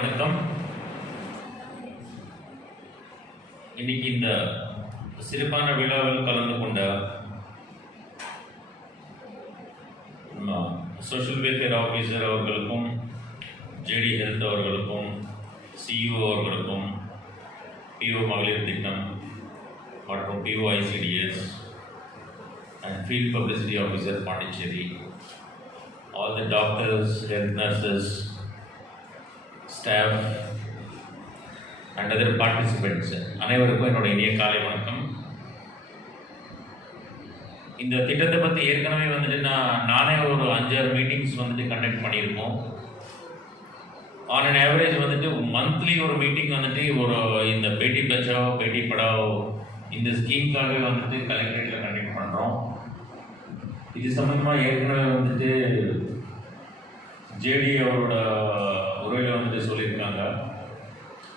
வணக்கம். இன்னைக்கு இந்த சிறப்பான விழாவில் கலந்து கொண்ட சோஷியல் வெல்ஃபேர் ஆஃபீஸர் அவர்களுக்கும், ஜேடி ஹெல்த் அவர்களுக்கும், சிஇஓ அவர்களுக்கும், பிஓ மகளிர் திட்டம் மற்றும் PO ICDS and field publicity officer Pondicherry, all the doctors, health nurses, staff and other participants அனைவருக்கும் என்னோட இனிய காலை வணக்கம். இந்த திட்டத்தை பற்றி ஏற்கனவே வந்துட்டு நானே ஒரு 5-6 மீட்டிங்ஸ் வந்துட்டு கண்டக்ட் பண்ணியிருக்கோம். ஆன் அன் ஆவரேஜ் வந்துட்டு மந்த்லி ஒரு மீட்டிங் வந்துட்டு ஒரு இந்த பேட்டி பச்சாவோ பேட்டி படாவோ இந்த ஸ்கீம்காகவே வந்துட்டு கலெக்டரேட்டில் கண்டக்ட் பண்ணுறோம். இது சம்பந்தமாக ஏற்கனவே வந்துட்டு ஜேடி அவரோட உரையில் வந்துட்டு சொல்லியிருக்காங்க.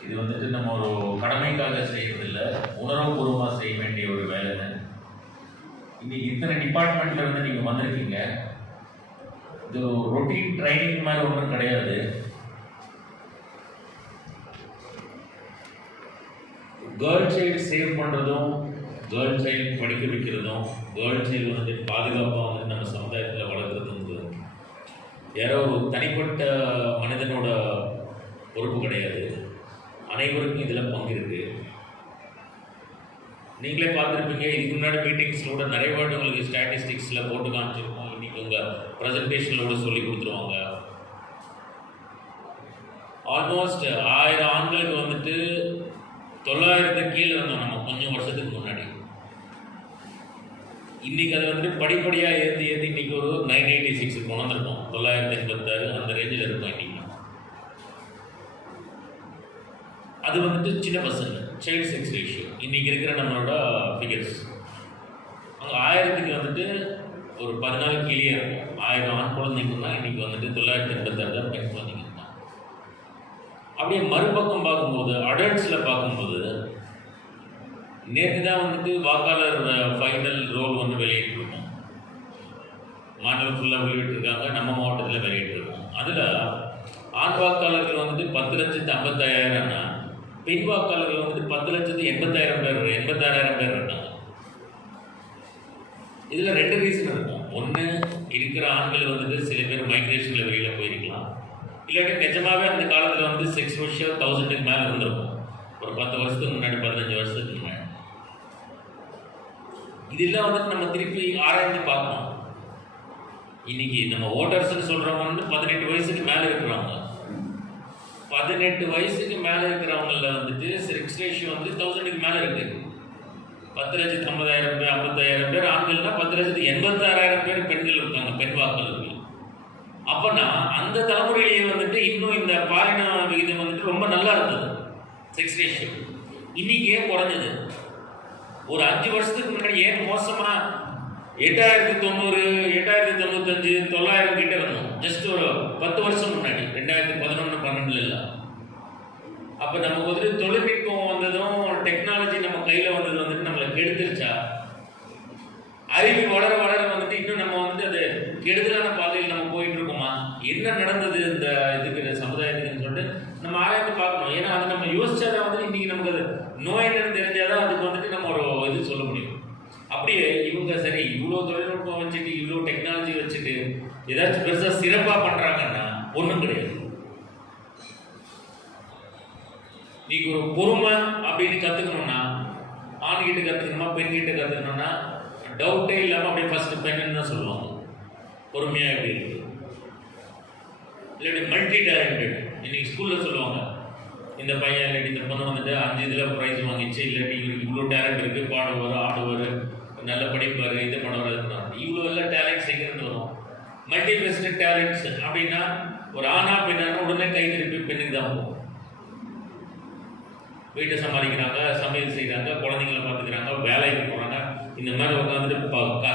இது வந்துட்டு நம்ம ஒரு கடமைக்காக செய்யறதில்லை, உணர்வுபூர்வமாக செய்ய வேண்டிய ஒரு வேலைன்னு. இன்னைக்கு இத்தனை டிபார்ட்மெண்ட்டில் வந்து நீங்கள் வந்திருக்கீங்க. இது ரொட்டீன் ட்ரைனிங் மாதிரி ஒன்றும் கிடையாது. கேர்ள் சைல்டு சேவ் பண்ணுறதும், கேர்ள் சைல்டு படிக்க வைக்கிறதும், கேர்ள் சைல்டு வந்துட்டு பாதுகாப்பாக வந்து நம்ம சமுதாயத்தில் வளர்க்குறதும் யாரோ ஒரு தனிப்பட்ட மனிதனோட பொறுப்பு கிடையாது. அனைவருக்கும் இதில் பங்கு இருக்கு. நீங்களே பார்த்துருப்பீங்க, இதுக்கு முன்னாடி மீட்டிங்ஸில் கூட நிறைய வாட்டி உங்களுக்கு ஸ்டாட்டிஸ்டிக்ஸில் போட்டு காமிச்சிருக்கோம். இன்னைக்கு உங்கள் ப்ரெசன்டேஷனில் கூட சொல்லி கொடுத்துருவாங்க. ஆல்மோஸ்ட் 1000 ஆண்களுக்கு வந்துட்டு 900 கீழே இருந்தோம் நம்ம கொஞ்சம் வருஷத்துக்கு முன்னாடி. இன்னைக்கு அது வந்துட்டு படிப்படியாக ஏற்றி இன்னைக்கு ஒரு 986 கொண்டு வந்திருக்கோம். 986 அந்த ரேஞ்சில் இருக்கும். இன்னைக்கு அது வந்துட்டு சின்ன பசங்க சைல்டு செக்ஸ் ரேஷியோ இன்னைக்கு இருக்கிற நம்மளோட ஃபிகர்ஸ். அங்கே 1000க்கு வந்துட்டு ஒரு 14 கீழே இருக்கும். 1000 ஆண் குழந்தைங்கன்னா இன்னைக்கு வந்துட்டு 986 தான் பெண் குழந்தைங்க தான். அப்படியே மறுபக்கம் பார்க்கும்போது அடல்ட்ஸில் பார்க்கும்போது நேற்று தான் வந்துட்டு வாக்காளர் ஃபைனல் ரோல் வந்து வெளியிட்டிருக்கோம். மாநிலம் ஃபுல்லாக வெளியிட்டிருக்காங்க, நம்ம மாவட்டத்தில் வெளியிட்டிருக்கோம். அதில் ஆண் வாக்காளர்கள் வந்துட்டு 10,50,000 பெண் வாக்காளர்கள் வந்துட்டு 10,80,000 பேர் 86,000 பேர் இருக்காங்க. இதில் 2 ரீசன் இருக்கும். ஒன்று, இருக்கிற ஆண்கள் வந்துட்டு சில பேர் மைக்ரேஷனில் வெளியில் போயிருக்கலாம், இல்லாட்டி நிஜமாகவே அந்த காலத்தில் வந்து செக்ஸ் ரேஷியோ 1000க்கு மேலே இருந்திருக்கும். ஒரு 10 வருஷத்துக்கு முன்னாடி, 15 வருஷத்துக்கு முன்னாடி. இதெல்லாம் வந்துட்டு நம்ம திருப்பி ஆராய்ந்து பார்க்கணும். இன்னைக்கு நம்ம ஓட்டர்ஸ்ன்னு சொல்கிறவங்க வந்து 18 வயசுக்கு மேலே இருக்கிறவங்க. 18 வயசுக்கு மேலே இருக்கிறவங்கள வந்துட்டு செக்ஸ் ரேஷியோ வந்து 1000க்கு மேலே இருக்கு. 10,50,000 பேர் 55,000 பேர் ஆண்கள்னா 10,86,000 பேர் பெண்கள் இருக்காங்க, பெண் வாக்காளர்கள். அப்போனா அந்த தலைமுறையிலேயே வந்துட்டு இன்னும் இந்த பாலின விகிதம் வந்துட்டு ரொம்ப நல்லா இருந்தது. செக்ஸ் ரேஷியோ இன்னைக்கு ஏன் குறைஞ்சது? ஒரு 5 வருஷத்துக்கு முன்னாடி ஏன் மோசமா 8,090, 8,095, 900 கிட்ட இருந்தோம். ஜஸ்ட் ஒரு 10 வருஷம் முன்னாடி, 2011, 12 இல்லை. அப்போ நமக்கு வந்துட்டு தொழில்நுட்பம் வந்ததும், டெக்னாலஜி நம்ம கையில் வந்தது வந்துட்டு நம்மளை கெடுத்துருச்சா? அறிவு வளர வளர வந்துட்டு இன்னும் நம்ம வந்து அது கெடுதலான பாதையில் நம்ம போயிட்டு இருக்கோமா? என்ன நடந்தது இந்த இதுக்கு சமுதாயத்துக்குன்னு சொல்லிட்டு நம்ம ஆராய்ந்து பார்க்கணும். ஏன்னா அது நம்ம யோசிச்சாதான் வந்து இன்னைக்கு நமக்கு அது நோய் என்னன்னு தெரிஞ்சாதான் அதுக்கு வந்துட்டு நம்ம ஒரு இது சொல்ல முடியும். அப்படியே இவங்க சரி இவ்வளோ தொழில்நுட்பம் வச்சுட்டு, இவ்வளோ டெக்னாலஜி வச்சுட்டு ஏதாச்சும் பெருசாக சிறப்பாக பண்ணுறாங்கன்னா ஒன்றும் கிடையாது. நீங்க ஒரு பொறுமை அப்படின்னு கற்றுக்கணும்னா, ஆண்கிட்ட கற்றுக்கணுமா பெண்கிட்ட கற்றுக்கணும்னா டவுட்டே இல்லாமல் அப்படியே ஃபர்ஸ்ட் பெண்ணுன்னு தான் சொல்லுவாங்க. பொறுமையாக எப்படி இருக்கு, இல்லாட்டி மல்டி டேலண்டட். இன்னைக்கு ஸ்கூலில் சொல்லுவாங்க, இந்த பையன் இல்லாட்டி இந்த பொண்ணு வந்துட்டு 5 இதில் ப்ரைஸ் வாங்கிச்சு, இல்லாட்டி இவருக்கு இவ்வளோ டேலண்ட் இருக்குது, பாடுவார், ஆடுவார், நல்லா படிப்பார், இது பண்ணுவார். இவ்வளோ எல்லாம் டேலண்ட்ஸ் எங்கேருந்து வரும்? மல்டி ஃபெஸ்டட் டேலண்ட்ஸ் அப்படின்னா ஒரு ஆணா பெண்ணா உடனே கை திருப்பி பெண்ணுக்கு தான் போகும். வீட்டை சமாளிக்கிறாங்க, சமையல் செய்கிறாங்க, குழந்தைங்கள பார்த்துக்கிறாங்க, வேலைக்கு போகிறாங்க. இந்த மாதிரி உட்காந்துட்டு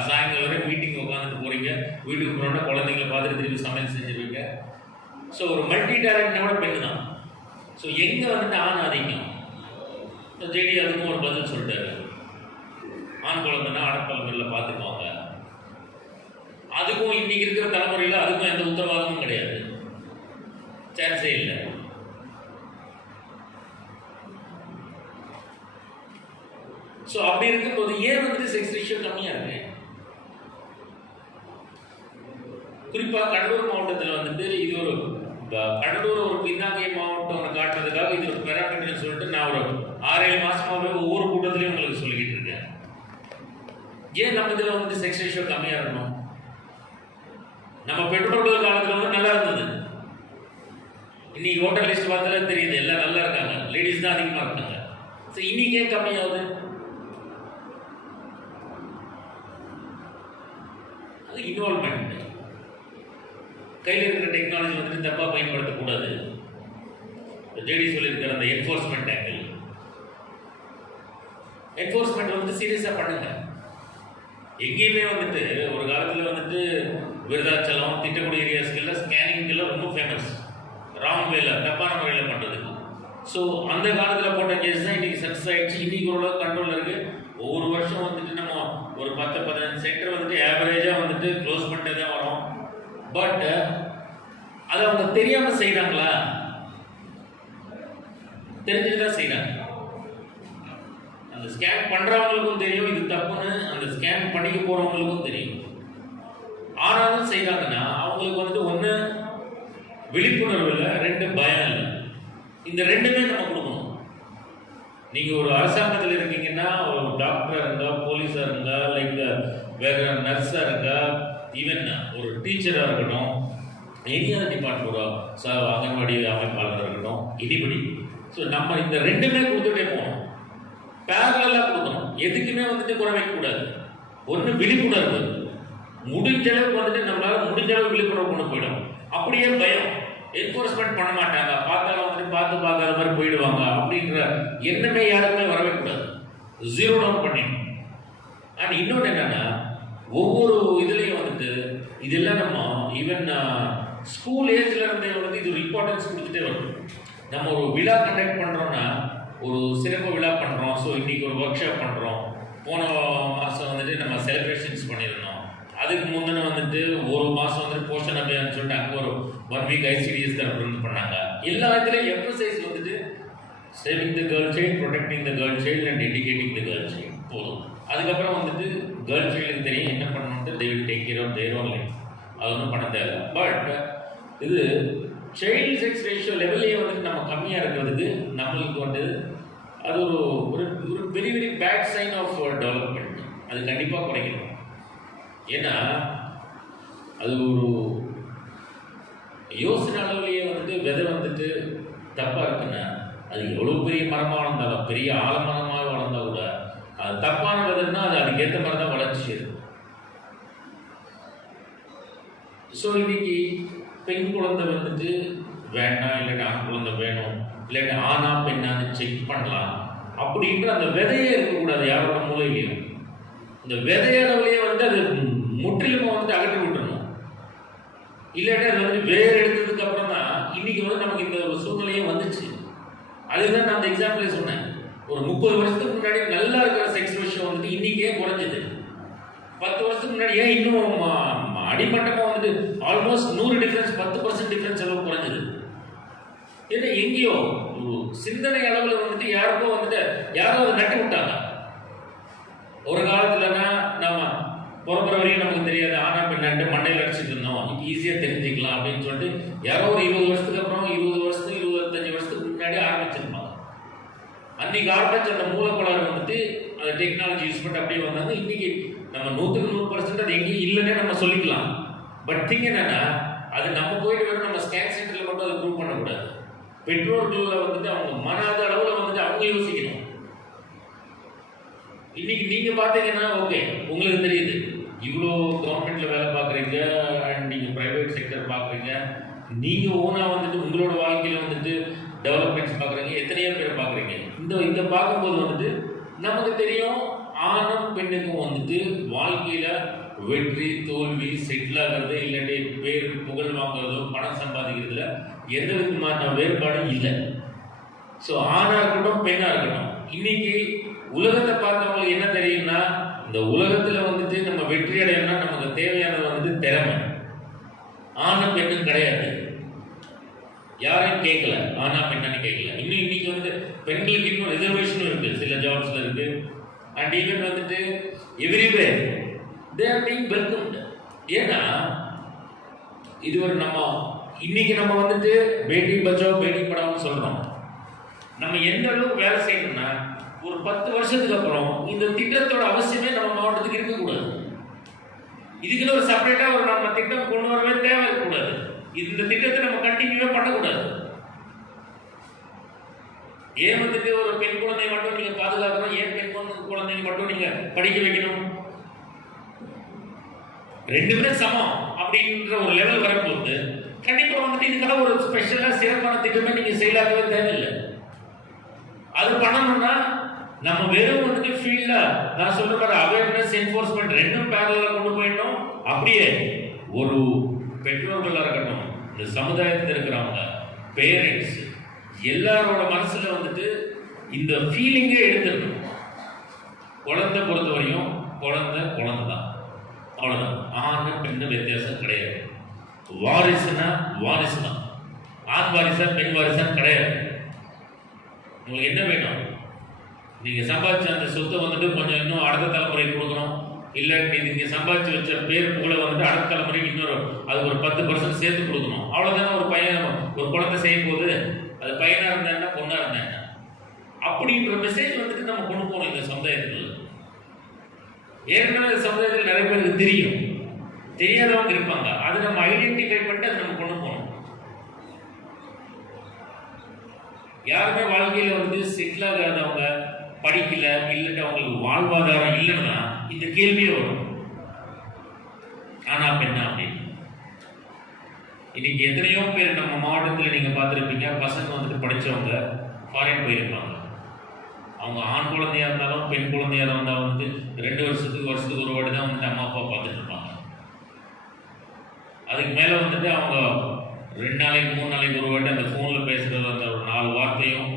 சாயங்காலம் வரை மீட்டிங் உட்காந்துட்டு போகிறீங்க, வீட்டுக்கு போனோன்னா குழந்தைங்கள பார்த்துட்டு திருப்பி சமையல் செஞ்சுருவீங்க. ஸோ ஒரு மல்டி டேலண்ட்னோட பெண்ணு தான். ஸோ எங்கே வந்துட்டு ஆண் அதிகம்? ஜேடி அதுக்கும் ஒரு பதில் சொல்லிட்டாரு. ஆண் குழந்தைன்னா அடப்பழங்களில் பார்த்துக்குவாங்க. அதுக்கும் இன்னைக்கு இருக்கிற தலைமுறையில் அதுக்கும் எந்த உத்தரவாதமும் கிடையாது, சான்ஸே இல்லை. ஸோ அப்படி இருக்கும்போது ஏன் வந்துட்டு செக்ஸ் ரேஷியோ கம்மியா இருக்கு? குறிப்பா கடலூர் மாவட்டத்தில் வந்துட்டு இது ஒரு கடலூர் ஒரு பின்னாங்கிய மாவட்டம் காட்டுறதுக்காக இது ஒரு பெராமீட்டர்னு சொல்லிட்டு நான் ஒரு 6-7 மாசமாவே ஒவ்வொரு கூட்டத்திலையும் உங்களுக்கு சொல்லிக்கிட்டு இருக்கேன். ஏன் நம்ம இதில் வந்துட்டு செக்ஸ் ரேஷியோ கம்மியா இருக்கணும்? நம்ம பெற்றோர்கள் காலத்தில் வந்து நல்லா இருந்தது. இன்னைக்கு ஓட்டர் லிஸ்ட் பார்த்தாலே தெரியுது, எல்லாம் நல்லா இருக்காங்க, லேடிஸ் தான் அதிகமாக இருக்காங்க. ஸோ இன்னைக்கு ஏன் கம்மியாகுது? அது இன்வால்மெண்ட். கையில் இருக்கிற டெக்னாலஜி வந்துட்டு தப்பாக பயன்படுத்தக்கூடாது. ஜேடி சொல்லியிருக்கிற அந்த என்ஃபோர்ஸ்மெண்ட் ஆங்கிள், என்ஃபோர்ஸ்மெண்ட் வந்து சீரியஸாக பண்ணுங்க. எங்கேயுமே வந்துட்டு ஒரு காலத்தில் வந்துட்டு விருதாச்சலம் திட்டக்குடி ஏரியாஸ்கெல்லாம் ஸ்கேனிங்கெல்லாம் ரொம்ப ஃபேமஸ், ராங் வேலை தப்பான முறையில் பண்ணுறதுக்கு. ஸோ அந்த காலத்தில் போட்ட கேஸ் தான் இன்றைக்கி சக்ஸஸ் ஆகிடுச்சு. இன்றைக்கி ஓரளவு கண்ட்ரோலில் இருக்குது. ஒவ்வொரு வருஷம் வந்துட்டு நம்ம ஒரு 10-15 சென்டர் வந்துட்டு ஆவரேஜாக வந்துட்டு க்ளோஸ் பண்ணிட்டே தான் வரோம். பட் அதை அவங்க தெரியாமல் செய்கிறாங்களா? தெரிஞ்சுட்டு தான் செய்கிறாங்க. அந்த ஸ்கேன் பண்ணுறவங்களுக்கும் தெரியும் இது தப்புன்னு, அந்த ஸ்கேன் பண்ணிக்க போகிறவங்களுக்கும் தெரியும். ஆனாலும் செய்கிறாங்கன்னா அவங்களுக்கு வந்துட்டு ஒன்று விழிப்புணர்வு இல்லை, 2 பயம் இல்லை. இந்த 2மே நம்ம கொடுக்கணும். நீங்கள் ஒரு அரசாங்கத்தில் இருக்கீங்கன்னா, ஒரு டாக்டராக இருந்தா, போலீஸாக இருந்தா, லைக் வேற நர்ஸாக இருக்கா, ஈவன் ஒரு டீச்சராக இருக்கட்டும், எனி அதர் டிபார்ட்மெண்ட், அங்கன்வாடி அமைப்பாளராக இருக்கட்டும், எனிபடி. ஸோ நம்ம இந்த 2மே கொடுத்துட்டே போகணும், பேரலாக கொடுக்கணும். எதுக்குமே வந்துட்டு குறை வைக்கக்கூடாது. ஒன்று விழிப்புணர்வு, முடிஞ்ச அளவுக்கு வந்துட்டு நம்மளால முடிஞ்ச அளவுக்கு விழிப்புணர்வு கொண்டு போயிடும். அப்படியே பயம், என்ஃபோர்ஸ்மெண்ட் பண்ண மாட்டாங்க, பார்த்தாலும் வந்துட்டு பார்த்து பார்க்காத மாதிரி போயிடுவாங்க அப்படின்ற எண்ணமே யாருக்குமே வரவே கூடாது. 0 டவுன் பண்ணிடணும். அண்ட் இன்னொன்று என்னன்னா, ஒவ்வொரு இதுலையும் வந்துட்டு இதெல்லாம் நம்ம ஈவன் ஸ்கூல் ஏஜ்ல இருந்தே வந்து இது ஒரு இம்பார்ட்டன்ஸ் கொடுத்துட்டே வரும். நம்ம ஒரு விழா கண்டக்ட் பண்றோம்னா, ஒரு சிறப்பு விழா பண்றோம், ஸோ இன்னைக்கு ஒரு ஒர்க் ஷாப் பண்றோம், போன மாதம் வந்துட்டு நம்ம செலிப்ரேஷன்ஸ் பண்ணியிருந்தோம், அதுக்கு முந்தின வந்துட்டு ஒரு மாதம் வந்துட்டு போஷன் அபியான் சொல்லிட்டு அங்கே ஒரு 1 வீக் ஐசிடிஎஸ் தரப்பு பண்ணாங்க. எல்லா இதுலையும் எம்பசைஸ் வந்துட்டு saving the girl child, protecting the girl child and educating the girl child போதும். அதுக்கப்புறம் வந்துட்டு கேர்ள் சைல்டுக்கு தெரியும் என்ன பண்ணணும்ட்டு, they will take care of their own life. அது ஒன்றும் பண்ண தேவை. பட் இது சைல்டு செக்ஸ் ரேஷியோ லெவல்லையே வந்துட்டு நம்ம கம்மியாக இருக்கிறதுக்கு நம்மளுக்கு வந்து அது ஒரு ஒரு very very bad sign of development. அது கண்டிப்பாக குறைக்கணும். ஏன்னா அது ஒரு யோசனை அளவுலேயே வந்துட்டு விதை வந்துட்டு தப்பாக இருக்குன்னா, அது எவ்வளோ பெரிய மரமாக வளர்ந்தாலும், பெரிய ஆலமரமாக வளர்ந்தா கூட அது தப்பான விதைன்னா அது அதுக்கேற்ற மாதிரி தான் வளர்ச்சி இருக்கும். ஸோ இன்னைக்கு பெண் குழந்தை வந்துட்டு வேண்டாம், இல்லாட்டி ஆண் குழந்தை வேணும், இல்லாட்டி ஆனா பெண்ணான்னு செக் பண்ணலாம் அப்படின்ற அந்த விதையே இருக்கக்கூடாது யாரோட மூலையிலையும். இந்த விதையளவுலேயே வந்து அது முற்றிலுமா வந்து அகற்றி விட்டுறணும். இல்லாட்டி அது வந்து வேறு எடுத்ததுக்கு அப்புறம் தான் இன்னைக்கு வந்து நமக்கு இந்த ஒரு சூழ்நிலையும் வந்துச்சு. அதுதான் நான் அந்த எக்ஸாம்பிளே சொன்னேன். ஒரு 30 வருஷத்துக்கு முன்னாடி நல்லா இருக்கிற செக்ஸ் விஷயம் வந்துட்டு இன்னைக்கே குறைஞ்சது. 10 வருஷத்துக்கு முன்னாடி ஏன் இன்னும் அடிமட்டமாக வந்துட்டு ஆல்மோஸ்ட் 100 டிஃபரன்ஸ், 10% டிஃபரன்ஸ் அளவு குறைஞ்சது. ஏன்னா எங்கேயோ ஒரு சிந்தனை அளவில் வந்துட்டு யாருக்கோ வந்துட்டு யாரோ அதை நட்டி விட்டாங்க. ஒரு காலத்துலனா நம்ம பிறப்புற வரையும் நமக்கு தெரியாது, ஆனா பெண்ணாண்டு மண்டையில் அடிச்சுட்டு இருந்தோம், இப்போ ஈஸியாக தெரிஞ்சுக்கலாம் அப்படின்னு சொல்லிட்டு யாரோ ஒரு 20 வருஷத்துக்கு அப்புறம் 20 வருஷத்துக்கு 25 வருஷத்துக்கு முன்னாடி ஆரம்பிச்சிருப்பாங்க. அன்னைக்கு ஆரம்பிச்ச அந்த மூலக்கோளாறு வந்துட்டு அந்த டெக்னாலஜி யூஸ் பண்ணிட்டு அப்படியே வந்தாங்க. இன்னைக்கு நம்ம 100% அது எங்கேயும் இல்லைன்னே நம்ம சொல்லிக்கலாம். பட் திங் என்னன்னா, அது நம்ம போயிட்டு வர நம்ம ஸ்கேன் சென்டர்ல மட்டும் அதை ப்ரூவ் பண்ணக்கூடாது. பெற்றோர்களில் வந்துட்டு அவங்க மனத அளவில் வந்துட்டு அவங்க யோசிக்கணும். இன்னைக்கு நீங்க பாத்தீங்கன்னா ஓகே, உங்களுக்கு தெரியுது இவ்வளோ கவர்மெண்ட்ல வேலை பார்க்குறீங்க அண்ட் நீங்க பிரைவேட் செக்டர் பார்க்குறீங்க, நீங்க ஓனா வந்துட்டு உங்களோட வாழ்க்கையில வந்துட்டு டெவலப்மெண்ட்ஸ் பார்க்குறீங்க, எத்தனையோ பேர் பார்க்குறீங்க. இந்த பார்க்கும்போது வந்துட்டு நமக்கு தெரியும் ஆணும் பெண்ணுக்கும் வந்துட்டு வாழ்க்கையில வெற்றி தோல்வி செட்டில் ஆகிறது இல்லாட்டி பேர் புகழ் வாங்குறதோ பணம் சம்பாதிக்கிறதுல எந்த விதமான வேறுபாடும் இல்லை. ஸோ ஆணா இருக்கட்டும் பெண்ணா இருக்கட்டும், இன்னைக்கு உலகத்தை பார்த்தவங்களுக்கு என்ன தெரியும்னா, இந்த உலகத்துல வந்துட்டு நம்ம வெற்றி அடையணும்னா நமக்கு தேவையானது வந்துட்டு திறமை. ஆணும் பெண்ணும் கிடையாது, யாரையும் கேட்கல, ஆனா பெண்ணான்னு கேட்கல. இன்னும் இன்னைக்கு வந்து பெண்களுக்கு இன்னும் ரிசர்வேஷனும் இருக்கு, சில ஜாப்ஸ்ல இருக்கு. அண்ட் ஈவன் வந்துட்டு everywhere they are being welcomed. ஏன்னா இது ஒரு நம்ம இன்னைக்கு நம்ம வந்துட்டு பேட்டி பச்சாவோ பேட்டி படாவோன்னு சொல்றோம். நம்ம எந்த அளவுக்கு வேலை செய்யணும்னா ஒரு 10 வருஷத்துக்கு அப்புறம் இந்த திட்டத்தோட அவசியமே நம்ம மாவட்டத்துக்கு இருக்கக்கூடாது. இதுக்குன்னு ஒரு செப்பரேட்டா ஒரு நம்ம திட்டம் கொண்டு வரவே தேவை இருக்கக்கூடாது. இந்த திட்டத்தை நம்ம கண்டினியூவே பண்ணக்கூடாது. ஏன் வந்துட்டு ஒரு பெண் குழந்தை மட்டும் நீங்க பாதுகாக்கணும், ஏன் பெண் குழந்தைங்க மட்டும் நீங்க படிக்க வைக்கணும்? ரெண்டுமே சமம் அப்படின்ற ஒரு லெவல் வரும்போது கண்டிப்பா வந்துட்டு இதுக்காக ஒரு ஸ்பெஷலா சிறப்பான திட்டமே நீங்க செயலாக்கவே தேவையில்லை. அது பண்ணணும்னா நம்ம வெறும் வந்துட்டு ஃபீல்ட்ல நான் சொல்ற மாதிரி அவேர்னஸ் என்ஃபோர்ஸ்மெண்ட் ரெண்டும் பேரலா கொண்டு போயிடணும். அப்படியே ஒரு பெற்றோர்களா இருக்கட்டும், இந்த சமுதாயத்தில் இருக்கிறவங்க, பேரண்ட்ஸ் எல்லாரோட மனசுல வந்துட்டு இந்த ஃபீலிங்கே எடுத்துடணும். குழந்தை பொறுத்தவரையும் குழந்தை தான், அவ்வளவுதான். ஆண் பெண் வித்தியாசம் கிடையாது. வாரிசுனா வாரிசு தான். ஆண் வாரிசா பெண் வாரிசா கிடையாது. உங்களுக்கு என்ன வேணும்? நீங்க சம்பாதிச்ச அந்த சொத்தை வந்துட்டு கொஞ்சம் இன்னும் அடுத்த தலைமுறைக்கு கொடுக்கணும். இல்லை நீங்க சம்பாதிச்சு வச்ச பேர் புகழை வந்துட்டு அடுத்த தலைமுறைக்கு இன்னொரு அது ஒரு 10% சேர்த்து கொடுக்கணும். அவ்வளவுதானே ஒரு பையன் ஒரு குழந்தை செய்யும் போது. அது பையனா இருந்தா என்ன, பொண்ணா இருந்தா என்ன, அப்படின்ற மெசேஜ் வந்துட்டு நம்ம கொண்டு போகணும் இந்த சமுதாயத்தில். ஏற்கனவே சமுதாயத்தில் நிறைய பேருக்கு தெரியும், தெரியாதவங்க இருப்பாங்க. அதை நம்ம ஐடென்டிஃபை பண்ணிட்டு அதை நம்ம கொண்டு போகணும். யாருமே வாழ்க்கையில வந்து செட்டில் ஆகாதவங்க, படிக்கல, இல்லட்டு அவங்களுக்கு வாழ்வாதாரம் இல்லைன்னா இந்த கேள்வியே வரும், ஆனா பெண்ணா அப்படின்னு. இன்னைக்கு எத்தனையோ பேர் நம்ம மாவட்டத்தில் நீங்க பார்த்துருப்பீங்க, பசங்க வந்துட்டு படிச்சவங்க ஃபாரின் போயிருப்பாங்க. அவங்க ஆண் குழந்தையா இருந்தாலும் பெண் குழந்தையா இருந்தாலும் வந்து 2 வருஷத்துக்கு ஒரு வாட்டி தான் வந்துட்டு அம்மா அப்பா பார்த்துட்டு இருப்பாங்க. அதுக்கு மேல வந்துட்டு அவங்க 2 நாளைக்கு 3 நாளைக்கு ஒரு வாட்டி அந்த ஃபோன்ல பேசுறது அந்த ஒரு 4 வார்த்தையும்,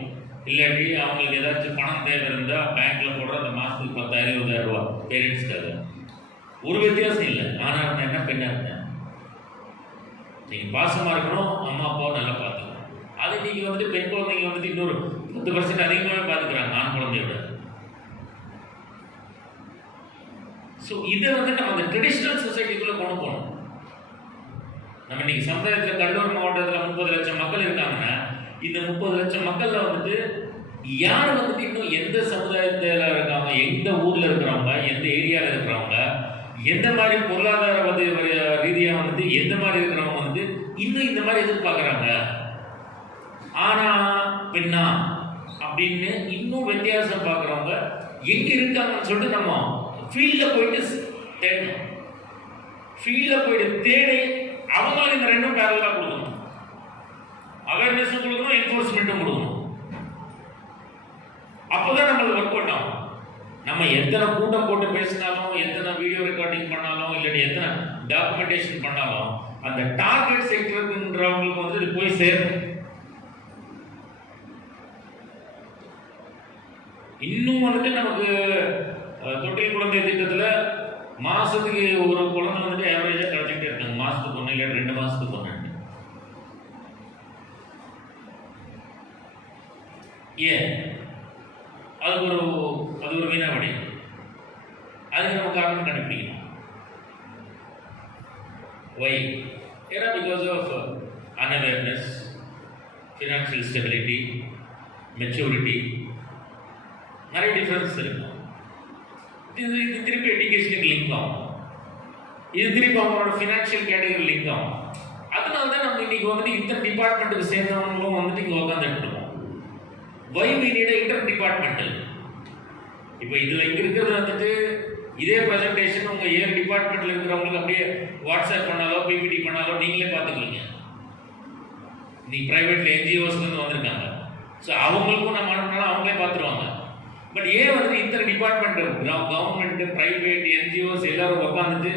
இல்லாட்டி அவங்களுக்கு ஏதாச்சும் பணம் தேவை இருந்தால் பேங்க்ல போடுற அந்த மாசத்துக்கு 10,000-20,000 ரூபா பேரண்ட்ஸ்க்காக. ஒரு வித்தியாசம் இல்லை, ஆணா இருந்தா என்ன பெண்ணா இருந்தா. நீங்க பாசமா இருக்கணும், அம்மா அப்பாவை நல்லா பார்த்துக்கணும். அது நீங்க வந்துட்டு பெண் குழந்தைங்க வந்துட்டு இன்னொரு 10% அதிகமாகவே பார்த்துக்கிறாங்க ஆண் குழந்தையோட. ஸோ இதை வந்து நம்ம அந்த ட்ரெடிஷ்னல் சொசைட்டிக்குள்ள கொண்டு போகணும். நம்ம இன்னைக்கு சமுதாயத்தில் கடலூர் மாவட்டத்தில் 30 லட்சம் மக்கள் இருக்காங்கன்னா, இந்த 30 லட்சம் மக்கள்ல வந்துட்டு யார் வந்துட்டு இன்னும் எந்த சமுதாயத்தில் இருக்காங்க, எந்த ஊர்ல இருக்கிறவங்க, எந்த ஏரியாவில் இருக்கிறவங்க, எந்த மாதிரி பொருளாதார ரீதியாக வந்துட்டு எந்த மாதிரி இருக்கிறவங்க வந்துட்டு இன்னும் இந்த மாதிரி எதிர்பார்க்குறாங்க, ஆனா பெண்ணா அப்படின்னு இன்னும் வித்தியாசம் பார்க்குறவங்க எங்க இருக்காங்கன்னு சொல்லிட்டு நம்ம ஃபீல்ட்ல போயிட்டு தேடணும். ஃபீல்ட்ல போயிட்டு தேடி அவங்களுக்கு இந்த ரெண்டும் பேரலா கொடுக்கணும். அவேர்னஸும் கொடுக்கணும், என்ஃபோர்ஸ்மெண்ட்டும் கொடுக்கணும். அப்போதான் நம்மளுக்கு ஒர்க் அவுட் ஆகும். நம்ம எத்தனை கூட்டம் போட்டு பேசினாலும், எத்தனை வீடியோ ரெக்கார்டிங் பண்ணாலும், இல்லாட்டி எத்தனை டாக்குமெண்டேஷன் பண்ணாலும் அந்த டார்கெட் செக்டருக்குன்றவங்களுக்கு வந்து இது போய் சேரும். இன்னும் வந்துட்டு நமக்கு தொட்டில் குழந்தை திட்டத்தில் மாசத்துக்கு ஒரு குழந்தை வந்துட்டு ஆவரேஜா கிடைச்சிட்டே இருக்காங்க. மாசத்துக்கு ஒன்று இல்லை 2 மாசத்துக்கு ஒன்று. ஏன் அது ஒரு வீணாவடி. அதுக்கு நம்ம காரணம் கண்டுபிடிக்கணும். வை? ஏன்னா because of unawareness, financial stability, maturity, நிறைய டிஃபரன்ஸ் இருக்கும். இது திருப்பி எஜுகேஷனுக்கு லிங்க் ஆகும். இது திருப்பி அவங்களோட ஃபினான்ஷியல் கேட்டகரி லிங்க் ஆகும். அதனால தான் நம்ம இன்னைக்கு வந்துட்டு இத்தனை டிபார்ட்மெண்ட்டுக்கு சேர்ந்தவங்களும் வந்துட்டு இங்கே உட்காந்துட்டு இருக்கோம். Why we need inter departmental. இப்போ இதில் இங்கே இருக்கிறது வந்துட்டு இதே ப்ரெசன்டேஷன் உங்கள் 7 டிபார்ட்மெண்ட்டில் இருக்கிறவங்களுக்கு அப்படியே வாட்ஸ்அப் பண்ணாலோ பிபிடி பண்ணாலோ நீங்களே பார்த்துக்குவீங்க. இன்னைக்கு ப்ரைவேட்டில் என்ஜிஓஸ்லேருந்து வந்திருக்காங்க. ஸோ அவங்களுக்கும் நம்ம அனுப்பினாலும் அவங்களே பார்த்துருவாங்க. பட் ஏன் வந்து இத்தனை டிபார்ட்மெண்ட், கவர்மெண்ட், பிரைவேட், என்ஜிஓஸ் எல்லாரும் உட்காந்துட்டு